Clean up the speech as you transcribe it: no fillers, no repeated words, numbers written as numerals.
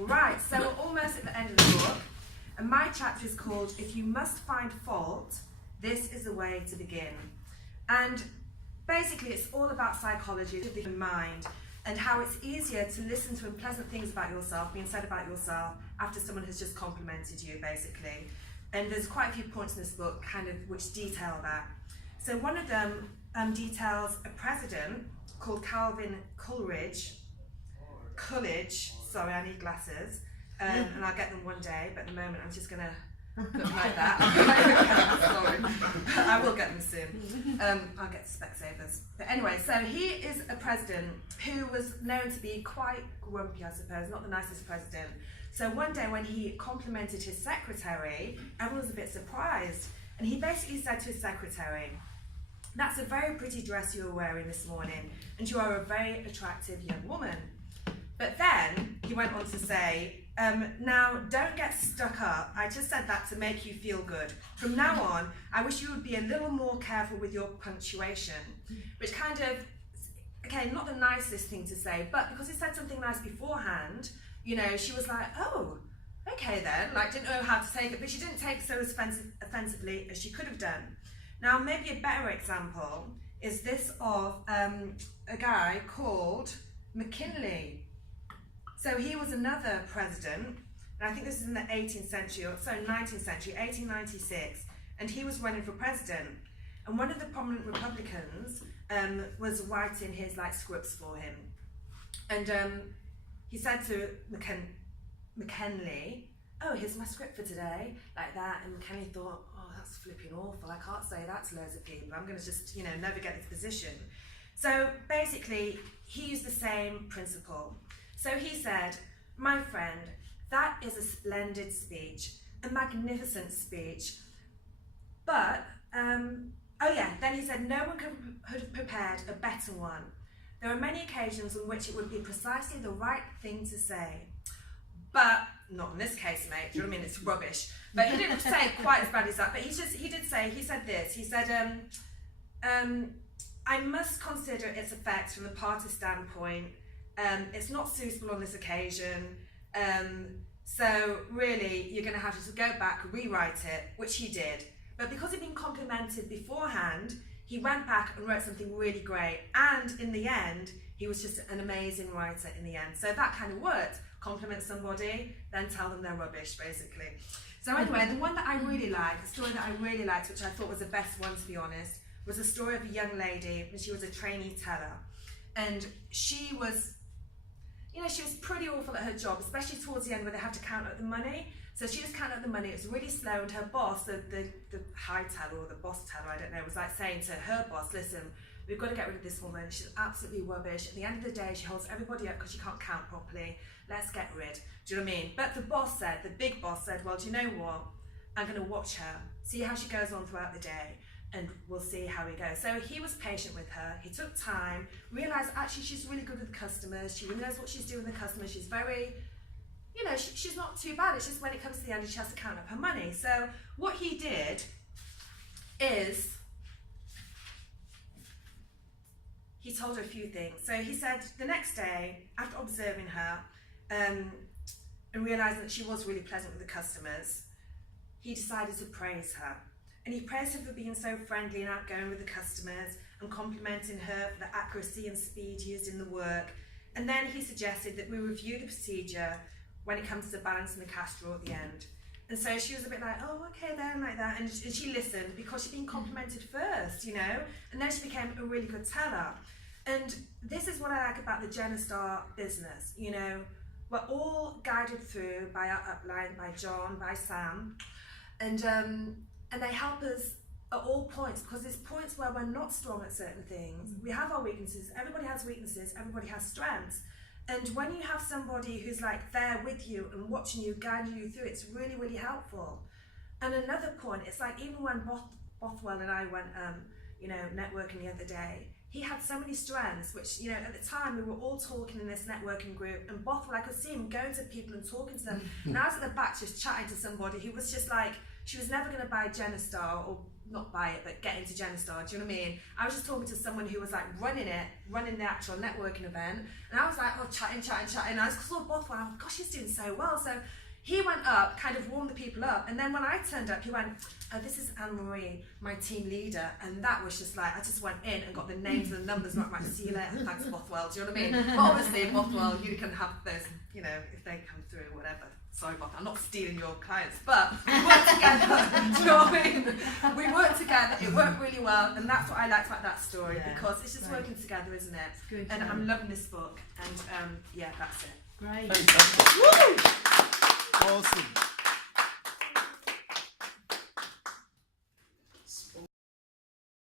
Right, so we're almost at the end of the book, and my chapter is called If You Must Find Fault, This is the Way to Begin. And basically it's all about psychology of the mind and how it's easier to listen to unpleasant things about yourself being said about yourself after someone has just complimented you, basically. And there's quite a few points in this book kind of which detail that. So one of them details a president called Calvin Coolidge, sorry, I need glasses, and I'll get them one day, but at the moment I'm just going to put them like that. Sorry, I will get them soon. I'll get the Specsavers. But anyway, so he is a president who was known to be quite grumpy, I suppose, not the nicest president. So one day when he complimented his secretary, everyone was a bit surprised, and he basically said to his secretary, "That's a very pretty dress you're wearing this morning, and you are a very attractive young woman." But then he went on to say, "Now don't get stuck up. I just said that to make you feel good. From now on, I wish you would be a little more careful with your punctuation." Which kind of, okay, not the nicest thing to say, but because he said something nice beforehand, you know, she was like, "Oh, okay then," like didn't know how to take it, but she didn't take it so offensively as she could have done. Now, maybe a better example is this of a guy called McKinley. So he was another president, and I think this is in the 18th century, or so 19th century, 1896, and he was running for president. And one of the prominent Republicans was writing his scripts for him. And he said to McKinley, "Oh, here's my script for today," like that. And McKinley thought, "Oh, that's flipping awful. I can't say that to loads of people. I'm going to just, never get this position." So basically, he used the same principle. So he said, "My friend, that is a splendid speech, a magnificent speech. But, then he said, no one could have prepared a better one. There are many occasions on which it would be precisely the right thing to say. But, not in this case, mate, do you know what I mean? It's rubbish." But he didn't say it quite as bad as that, but he said this. He said, "I must consider its effects from the party standpoint. It's not suitable on this occasion. So really, you're going to have to go back, rewrite it," which he did. But because he'd been complimented beforehand, he went back and wrote something really great. And in the end, he was just an amazing writer in the end. So that kind of worked. Compliment somebody, then tell them they're rubbish, basically. So anyway, the one that I really liked, the story that I really liked, which I thought was the best one, to be honest, was the story of a young lady, and she was a trainee teller. And she was, she was pretty awful at her job, especially towards the end where they had to count up the money. So she was counting up the money, it was really slow, and her boss, the high teller or the boss teller, I don't know, was saying to her boss, "Listen, we've got to get rid of this woman. She's absolutely rubbish. At the end of the day, she holds everybody up because she can't count properly. Let's get rid." Do you know what I mean? But the big boss said, "Well, do you know what? I'm going to watch her, see how she goes on throughout the day, and we'll see how he goes." So he was patient with her. He took time, realised actually she's really good with the customers. She really knows what she's doing with the customers. She's very, she's not too bad. It's just when it comes to the end, she has to count up her money. So what he did is he told her a few things. So he said the next day, after observing her and realising that she was really pleasant with the customers, he decided to praise her. And he praised her for being so friendly and outgoing with the customers and complimenting her for the accuracy and speed used in the work. And then he suggested that we review the procedure when it comes to balancing the cash drawer at the end. And so she was a bit like, "Oh, okay then," like that. And she listened because she'd been complimented first, and then she became a really good teller. And this is what I like about the Jenna Star business, We're all guided through by our upline, by John, by Sam, and they help us at all points, because there's points where we're not strong at certain things. We have our weaknesses. Everybody has weaknesses. Everybody has strengths. And when you have somebody who's there with you and watching you, guiding you through, it's really, really helpful. And another point, it's even when Bothwell and I went, networking the other day, he had so many strengths, which, at the time we were all talking in this networking group, and Bothwell, I could see him going to people and talking to them. And I was at the back just chatting to somebody who was just she was never going to buy Jenna Star or not buy it, but get into Genostar. Do you know what I mean? I was just talking to someone who was like running the actual networking event, and I was like, oh, chatting. And I saw Bothwell, oh gosh, he's doing so well. So he went up, kind of warmed the people up, and then when I turned up, he went, oh, this is Anne-Marie, my team leader, and that was just like, I just went in and got the names and the numbers, not like, see you later, thanks Bothwell, do you know what I mean? But obviously, Bothwell, you can have those, you know, if they come through, whatever. Sorry, Bothwell, I'm not stealing your clients, but we worked together, do you know what I mean? We worked together, it worked really well, and that's what I liked about that story, because it's just working together, isn't it? It's good, and I'm loving this book, and yeah, that's it. Great. Woo! Awesome.